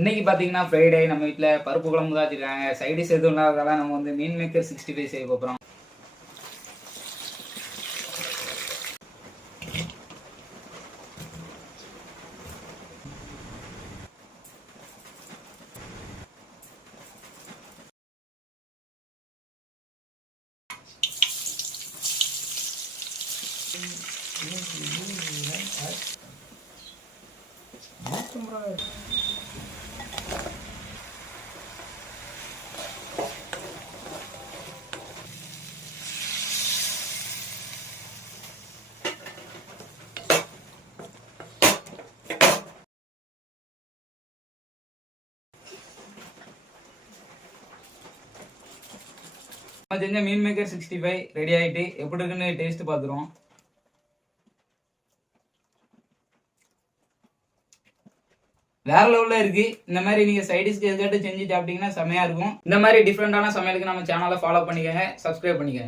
இன்னைக்கு பார்த்தீங்கன்னா ஃப்ரைடே நம்ம வீட்டில் பருப்பு குழம்பு தான் வச்சுருக்காங்க. சைடிஷ் எதுவும் இல்லாததால நம்ம வந்து மீன் மேக்கர் 65 செய்ய போகிறோம். நம்ம செஞ்ச மீன் மேக்கர் 65 ரெடி ஆகிட்டு எப்படி இருக்குன்னு டேஸ்ட் பார்த்துருவோம். வேற லெவல்ல இருக்கு. இந்த மாதிரி நீங்க சைடிஷ்க்கு எதுக்காட்டு செஞ்சு சாப்பிட்டீங்கன்னா செமையா இருக்கும். இந்த மாதிரி டிஃப்ரெண்டான சமையலுக்கு நம்ம சேனலை ஃபாலோ பண்ணிக்கோங்க, சப்ஸ்கிரைப் பண்ணிக்கோங்க.